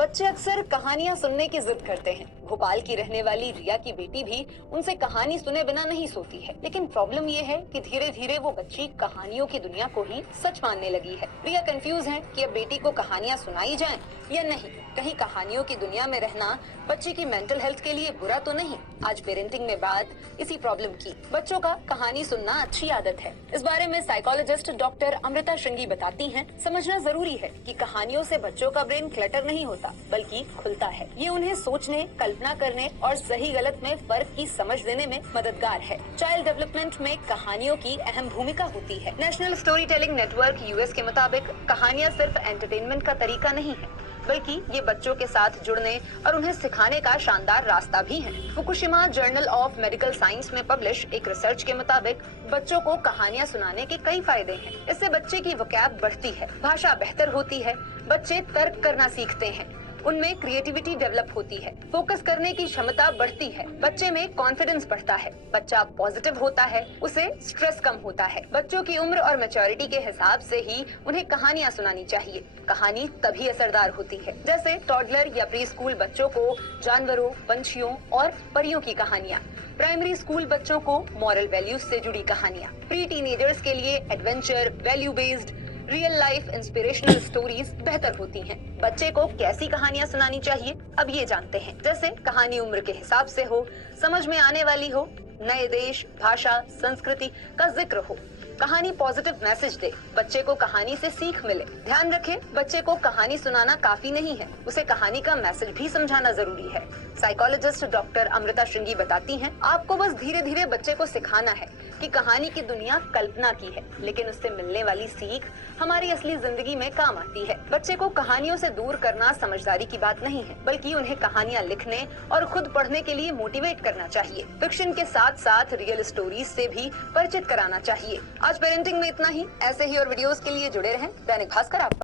बच्चे अक्सर कहानियां सुनने की जिद करते हैं। भोपाल की रहने वाली रिया की बेटी भी उनसे कहानी सुने बिना नहीं सोती है। लेकिन प्रॉब्लम ये है कि धीरे धीरे वो बच्ची कहानियों की दुनिया को ही सच मानने लगी है। रिया कंफ्यूज है कि अब बेटी को कहानियां सुनाई जाएं या नहीं। कहीं कहानियों की दुनिया में रहना बच्चे की मेंटल हेल्थ के लिए बुरा तो नहीं। आज पेरेंटिंग में बात इसी प्रॉब्लम की। बच्चों का कहानी सुनना अच्छी आदत है। इस बारे में साइकोलॉजिस्ट डॉक्टर अमृता श्रृंगी बताती हैं, समझना जरूरी है कि कहानियों से बच्चों का ब्रेन क्लटर नहीं होता बल्कि खुलता है। ये उन्हें सोचने, कल्पना करने और सही गलत में फर्क की समझ देने में मददगार है। चाइल्ड डेवलपमेंट में कहानियों की अहम भूमिका होती है। National story telling network US के मुताबिक कहानियां सिर्फ एंटरटेनमेंट का तरीका नहीं है, बल्कि ये बच्चों के साथ जुड़ने और उन्हें सिखाने का शानदार रास्ता भी है। Fukushima journal of medical science में पब्लिश एक रिसर्च के मुताबिक बच्चों को कहानियां सुनाने के कई फायदे हैं। इससे बच्चे की वोकैब बढ़ती है, भाषा बेहतर होती है, बच्चे तर्क करना सीखते हैं, उनमें क्रिएटिविटी डेवलप होती है, फोकस करने की क्षमता बढ़ती है, बच्चे में कॉन्फिडेंस बढ़ता है, बच्चा पॉजिटिव होता है, उसे स्ट्रेस कम होता है। बच्चों की उम्र और मैच्योरिटी के हिसाब से ही उन्हें कहानियां सुनानी चाहिए। कहानी तभी असरदार होती है जैसे टॉडलर या प्री स्कूल बच्चों को जानवरों, पंछियों और परियों की कहानियां, प्राइमरी स्कूल बच्चों को मॉरल वैल्यूज से जुड़ी कहानियां, प्री टीनेजर्स के लिए adventure, value based, real life inspirational stories बेहतर होती हैं। बच्चे को कैसी कहानियां सुनानी चाहिए, अब ये जानते हैं। जैसे कहानी उम्र के हिसाब से हो, समझ में आने वाली हो, नए देश, भाषा, संस्कृति का जिक्र हो, कहानी पॉजिटिव मैसेज दे, बच्चे को कहानी से सीख मिले। ध्यान रखें, बच्चे को कहानी सुनाना काफी नहीं है, उसे कहानी का मैसेज भी समझाना जरूरी है। साइकोलॉजिस्ट डॉक्टर अमृता श्रृंगी बताती हैं, आपको बस धीरे धीरे बच्चे को सिखाना है कि कहानी की दुनिया कल्पना की है, लेकिन उससे मिलने वाली सीख हमारी असली जिंदगी में काम आती है। बच्चे को कहानियों से दूर करना समझदारी की बात नहीं है, बल्कि उन्हें कहानियां लिखने और खुद पढ़ने के लिए मोटिवेट करना चाहिए। फिक्शन के साथ साथ रियल स्टोरीज से भी परिचित कराना चाहिए। आज पेरेंटिंग में इतना ही। ऐसे ही और वीडियोस के लिए जुड़े रहें दैनिक भास्कर। आप